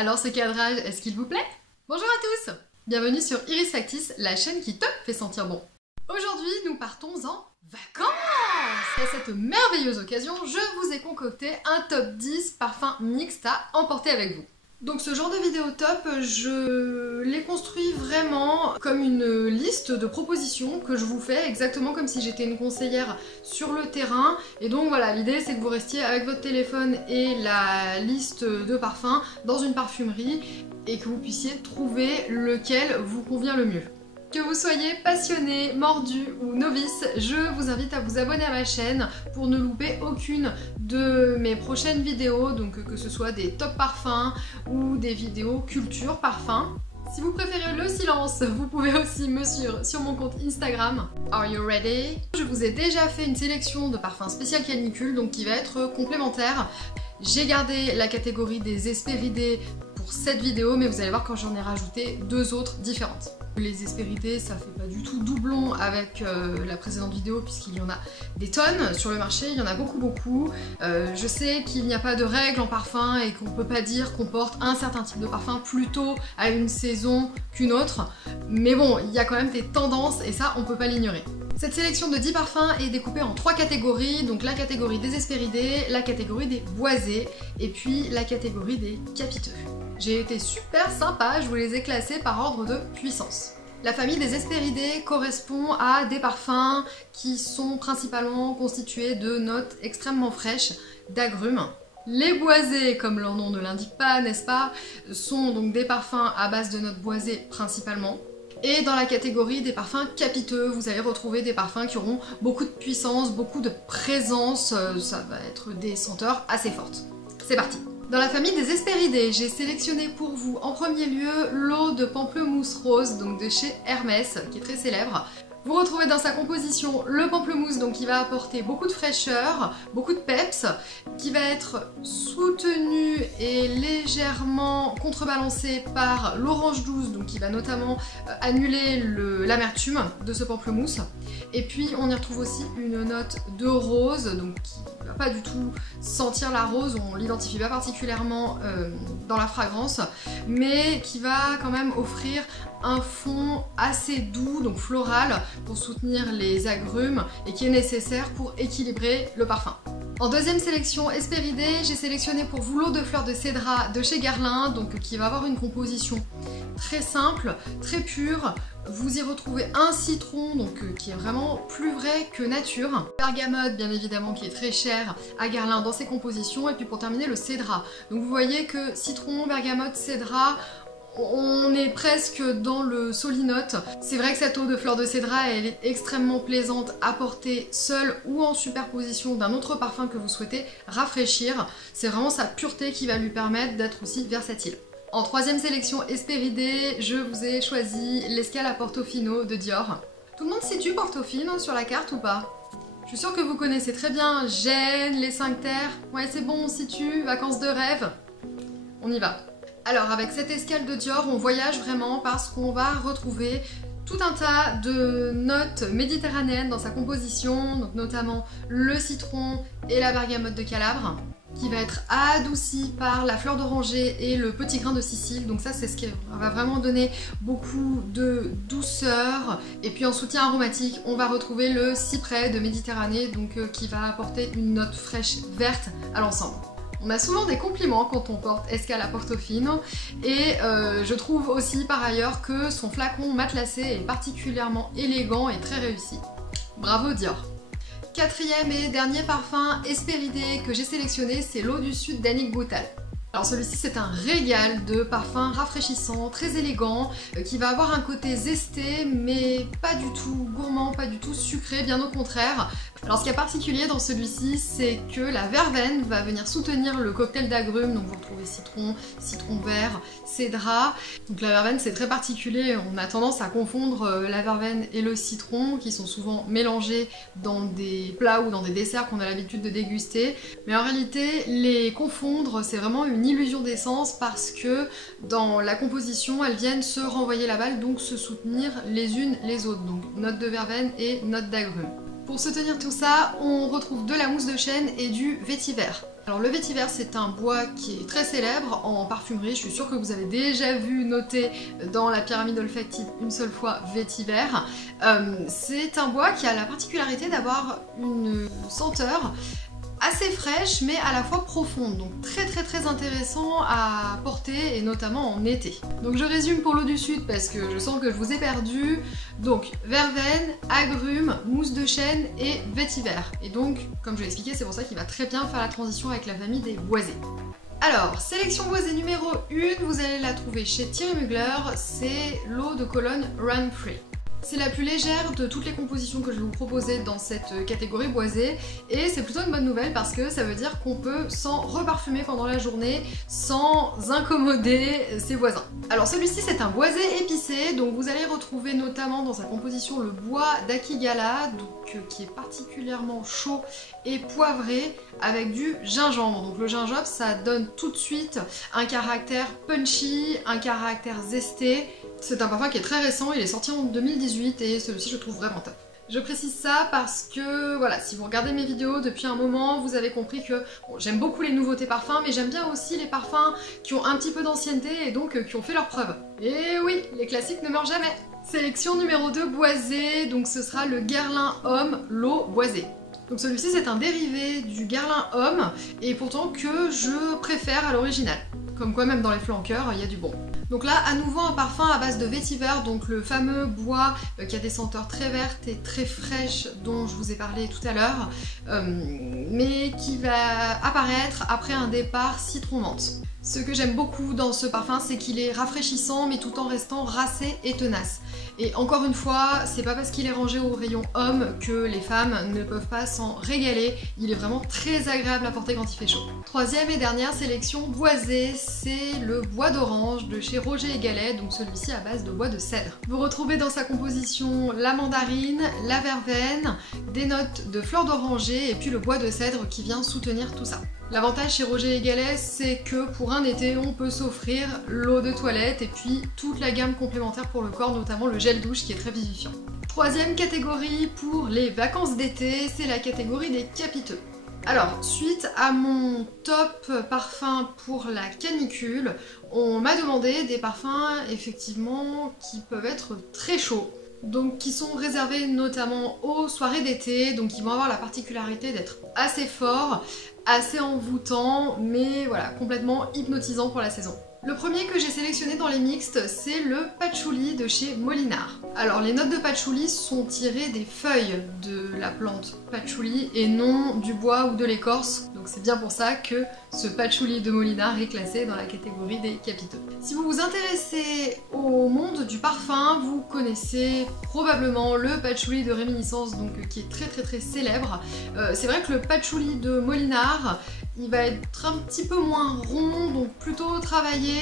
Alors ce cadrage, est-ce qu'il vous plaît? Bonjour à tous! Bienvenue sur Iris Factice, la chaîne qui te fait sentir bon. Aujourd'hui, nous partons en vacances! Et à cette merveilleuse occasion, je vous ai concocté un top 10 parfums mixtes à emporter avec vous. Donc ce genre de vidéo top, je l'ai construit vraiment comme une liste de propositions que je vous fais, exactement comme si j'étais une conseillère sur le terrain. Et donc voilà, l'idée c'est que vous restiez avec votre téléphone et la liste de parfums dans une parfumerie et que vous puissiez trouver lequel vous convient le mieux. Que vous soyez passionné, mordu ou novice, je vous invite à vous abonner à ma chaîne pour ne louper aucune de mes prochaines vidéos, donc que ce soit des top parfums ou des vidéos culture parfums. Si vous préférez le silence, vous pouvez aussi me suivre sur mon compte Instagram. Are you ready? Je vous ai déjà fait une sélection de parfums spécial canicule, donc qui va être complémentaire. J'ai gardé la catégorie des Hespéridés pour cette vidéo, mais vous allez voir quand j'en ai rajouté deux autres différentes. Les Hespéridés, ça fait pas du tout doublon avec la précédente vidéo puisqu'il y en a des tonnes sur le marché, il y en a beaucoup. Je sais qu'il n'y a pas de règles en parfum et qu'on peut pas dire qu'on porte un certain type de parfum plutôt à une saison qu'une autre, mais bon, il y a quand même des tendances et ça, on peut pas l'ignorer. Cette sélection de 10 parfums est découpée en 3 catégories, donc la catégorie des Hespéridés, la catégorie des Boisés et puis la catégorie des Capiteux. J'ai été super sympa, je vous les ai classés par ordre de puissance. La famille des Hespéridés correspond à des parfums qui sont principalement constitués de notes extrêmement fraîches d'agrumes. Les Boisés, comme leur nom ne l'indique pas, n'est-ce pas, sont donc des parfums à base de notes boisées principalement. Et dans la catégorie des parfums capiteux, vous allez retrouver des parfums qui auront beaucoup de puissance, beaucoup de présence, ça va être des senteurs assez fortes. C'est parti! Dans la famille des Hespéridés, j'ai sélectionné pour vous en premier lieu l'eau de pamplemousse rose, donc de chez Hermès, qui est très célèbre. Vous retrouvez dans sa composition le pamplemousse, donc qui va apporter beaucoup de fraîcheur, beaucoup de peps, qui va être soutenu et légèrement contrebalancé par l'orange douce, donc qui va notamment annuler l'amertume de ce pamplemousse. Et puis on y retrouve aussi une note de rose, donc qui ne va pas du tout sentir la rose, on l'identifie pas particulièrement dans la fragrance, mais qui va quand même offrir un fond assez doux, donc floral, pour soutenir les agrumes et qui est nécessaire pour équilibrer le parfum. En deuxième sélection Hespéridés, j'ai sélectionné pour vous l'eau de fleurs de cédra de chez Guerlain, donc qui va avoir une composition très simple, très pure. Vous y retrouvez un citron, donc qui est vraiment plus vrai que nature. Bergamote, bien évidemment, qui est très cher à Guerlain dans ses compositions. Et puis pour terminer, le cédra. Donc vous voyez que citron, bergamote, cédra, on est presque dans le solinote. C'est vrai que cette eau de fleur de cédra, elle est extrêmement plaisante à porter seule ou en superposition d'un autre parfum que vous souhaitez rafraîchir. C'est vraiment sa pureté qui va lui permettre d'être aussi versatile. En troisième sélection Hespéridés, je vous ai choisi l'escale à Portofino de Dior. Tout le monde situe Portofino sur la carte ou pas? Je suis sûre que vous connaissez très bien Gênes, les 5 terres. Ouais, c'est bon, on situe, vacances de rêve. On y va. Alors avec cette escale de Dior, on voyage vraiment parce qu'on va retrouver tout un tas de notes méditerranéennes dans sa composition, donc notamment le citron et la bergamote de Calabre, qui va être adouci par la fleur d'oranger et le petit grain de Sicile. Donc ça, c'est ce qui va vraiment donner beaucoup de douceur. Et puis en soutien aromatique, on va retrouver le cyprès de Méditerranée, donc qui va apporter une note fraîche verte à l'ensemble. On a souvent des compliments quand on porte Escale à Portofino et je trouve aussi par ailleurs que son flacon matelassé est particulièrement élégant et très réussi. Bravo Dior! Quatrième et dernier parfum Hespéridés que j'ai sélectionné, c'est l'eau du sud d'Annick Boutal. Alors celui-ci c'est un régal de parfum rafraîchissant, très élégant, qui va avoir un côté zesté mais pas du tout gourmand, pas du tout sucré, bien au contraire. Alors ce qui est particulier dans celui-ci, c'est que la verveine va venir soutenir le cocktail d'agrumes, donc vous retrouvez citron, citron vert, cédra. Donc la verveine c'est très particulier, on a tendance à confondre la verveine et le citron qui sont souvent mélangés dans des plats ou dans des desserts qu'on a l'habitude de déguster. Mais en réalité les confondre c'est vraiment une illusion d'essence parce que dans la composition elles viennent se renvoyer la balle, donc se soutenir les unes les autres, donc note de verveine et note d'agrumes. Pour soutenir tout ça, on retrouve de la mousse de chêne et du vétiver. Alors le vétiver, c'est un bois qui est très célèbre en parfumerie, je suis sûre que vous avez déjà vu noter dans la pyramide olfactive une seule fois vétiver. C'est un bois qui a la particularité d'avoir une senteur assez fraîche mais à la fois profonde, donc très intéressant à porter et notamment en été. Donc je résume pour l'eau du sud parce que je sens que je vous ai perdu. Donc verveine, agrumes, mousse de chêne et vétiver. Et donc comme je l'ai expliqué, c'est pour ça qu'il va très bien faire la transition avec la famille des boisés. Alors, sélection boisée numéro 1, vous allez la trouver chez Thierry Mugler, c'est l'eau de Cologne Run Free. C'est la plus légère de toutes les compositions que je vais vous proposer dans cette catégorie boisée et c'est plutôt une bonne nouvelle parce que ça veut dire qu'on peut s'en reparfumer pendant la journée sans incommoder ses voisins. Alors celui-ci c'est un boisé épicé, donc vous allez retrouver notamment dans sa composition le bois d'Akigala, qui est particulièrement chaud et poivré avec du gingembre. Donc le gingembre ça donne tout de suite un caractère punchy, un caractère zesté. C'est un parfum qui est très récent, il est sorti en 2018 et celui-ci je trouve vraiment top. Je précise ça parce que, voilà, si vous regardez mes vidéos depuis un moment, vous avez compris que bon, j'aime beaucoup les nouveautés parfums, mais j'aime bien aussi les parfums qui ont un petit peu d'ancienneté et donc qui ont fait leurs preuves. Et oui, les classiques ne meurent jamais. Sélection numéro 2 boisé, donc ce sera le Guerlain Homme, l'eau boisée. Donc celui-ci c'est un dérivé du Guerlain Homme et pourtant que je préfère à l'original. Comme quoi même dans les flanqueurs, il y a du bon. Donc là, à nouveau un parfum à base de vétiver, donc le fameux bois qui a des senteurs très vertes et très fraîches dont je vous ai parlé tout à l'heure, mais qui va apparaître après un départ citron-menthe. Ce que j'aime beaucoup dans ce parfum, c'est qu'il est rafraîchissant, mais tout en restant racé et tenace. Et encore une fois, c'est pas parce qu'il est rangé au rayon homme que les femmes ne peuvent pas s'en régaler. Il est vraiment très agréable à porter quand il fait chaud. Troisième et dernière sélection boisée, c'est le bois d'orange de chez Roger et Gallet, donc celui-ci à base de bois de cèdre. Vous retrouvez dans sa composition la mandarine, la verveine, des notes de fleurs d'oranger et puis le bois de cèdre qui vient soutenir tout ça. L'avantage chez Roger et Gallet, c'est que pour un été, on peut s'offrir l'eau de toilette et puis toute la gamme complémentaire pour le corps, notamment le gel douche qui est très vivifiant. Troisième catégorie pour les vacances d'été, c'est la catégorie des capiteux. Alors, suite à mon top parfum pour la canicule, on m'a demandé des parfums effectivement qui peuvent être très chauds. Donc qui sont réservés notamment aux soirées d'été, donc ils vont avoir la particularité d'être assez forts, assez envoûtants, mais voilà, complètement hypnotisants pour la saison. Le premier que j'ai sélectionné dans les mixtes, c'est le patchouli de chez Molinard. Alors les notes de patchouli sont tirées des feuilles de la plante patchouli et non du bois ou de l'écorce, donc c'est bien pour ça que ce patchouli de Molinard est classé dans la catégorie des capiteux. Si vous vous intéressez au monde du parfum, vous connaissez probablement le patchouli de Réminiscence, donc qui est très célèbre. C'est vrai que le patchouli de Molinard, il va être un petit peu moins rond, donc plutôt travaillé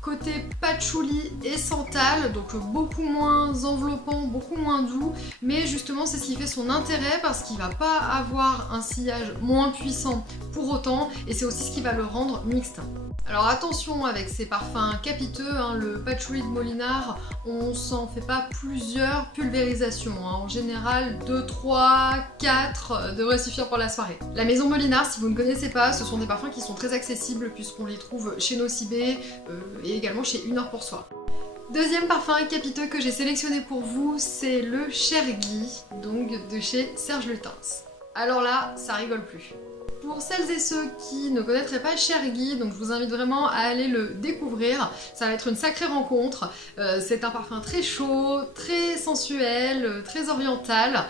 côté patchouli et santal, donc beaucoup moins enveloppant, beaucoup moins doux, mais justement c'est ce qui fait son intérêt parce qu'il va pas avoir un sillage moins puissant pour autant et c'est aussi ce qui va le rendre mixte. Alors attention avec ces parfums capiteux, hein, le patchouli de Molinard, on s'en fait pas plusieurs pulvérisations, hein. En général 2, 3, 4 devraient suffire pour la soirée. La maison Molinard, si vous ne connaissez pas, ce sont des parfums qui sont très accessibles puisqu'on les trouve chez Nocibé et également chez Une Heure pour Soi. Deuxième parfum capiteux que j'ai sélectionné pour vous, c'est le Chergui, donc de chez Serge Lutens. Alors là, ça rigole plus. Pour celles et ceux qui ne connaîtraient pas Chergui, donc je vous invite vraiment à aller le découvrir. Ça va être une sacrée rencontre. C'est un parfum très chaud, très sensuel, très oriental.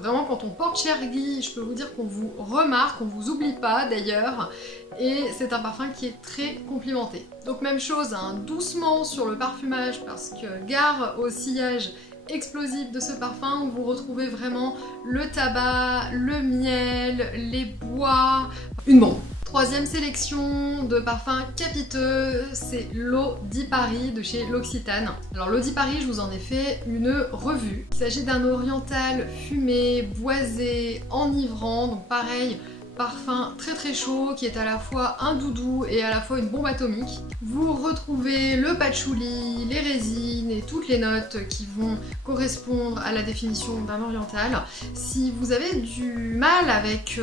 Vraiment quand on porte Chergui, je peux vous dire qu'on vous remarque, on vous oublie pas d'ailleurs. Et c'est un parfum qui est très complimenté. Donc même chose, hein, doucement sur le parfumage parce que gare au sillage explosif de ce parfum où vous retrouvez vraiment le tabac, le miel, les bois, une bombe. Troisième sélection de parfums capiteux, c'est l'eau d'Ipari de chez L'Occitane. Alors l'eau d'Ipari, je vous en ai fait une revue. Il s'agit d'un oriental fumé, boisé, enivrant, donc pareil, parfum très très chaud qui est à la fois un doudou et à la fois une bombe atomique. Vous retrouvez le patchouli, les résines et toutes les notes qui vont correspondre à la définition d'un oriental. Si vous avez du mal avec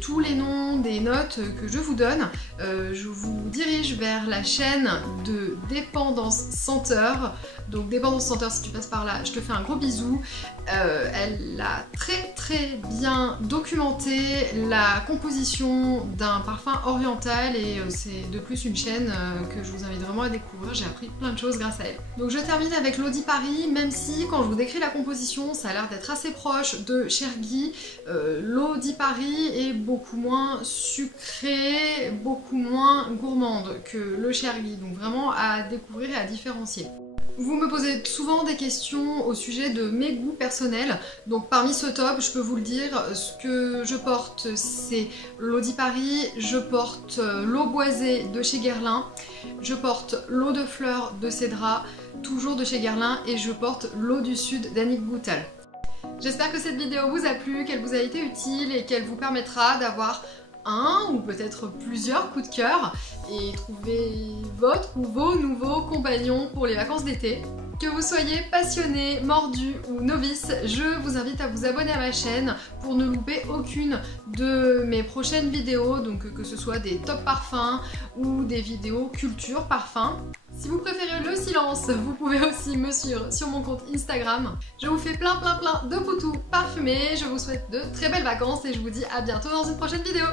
tous les noms des notes que je vous donne, je vous dirige vers la chaîne de Dépendance Senteur. Donc Dépendance Senteur, si tu passes par là, je te fais un gros bisou. Elle a très bien documenté la composition d'un parfum oriental et c'est de plus une chaîne que je vous invite vraiment à découvrir. J'ai appris plein de choses grâce à elle. Donc je termine avec l'Eau d'Ipari, même si quand je vous décris la composition, ça a l'air d'être assez proche de Chergui. L'Eau d'Ipari est beaucoup moins sucrée, beaucoup moins gourmande que le Chergui, donc vraiment à découvrir et à différencier. Vous me posez souvent des questions au sujet de mes goûts personnels, donc parmi ce top, je peux vous le dire, ce que je porte c'est l'Eau d'Ipari, je porte l'eau boisée de chez Guerlain, je porte l'eau de fleurs de Cédra, toujours de chez Guerlain, et je porte l'eau du Sud d'Annick Goutal. J'espère que cette vidéo vous a plu, qu'elle vous a été utile et qu'elle vous permettra d'avoir un ou peut-être plusieurs coups de cœur et trouver votre ou vos nouveaux compagnons pour les vacances d'été. Que vous soyez passionné, mordu ou novice, je vous invite à vous abonner à ma chaîne pour ne louper aucune de mes prochaines vidéos, donc que ce soit des top parfums ou des vidéos culture parfum. Si vous préférez le silence, vous pouvez aussi me suivre sur mon compte Instagram. Je vous fais plein de poutous parfumés, je vous souhaite de très belles vacances et je vous dis à bientôt dans une prochaine vidéo.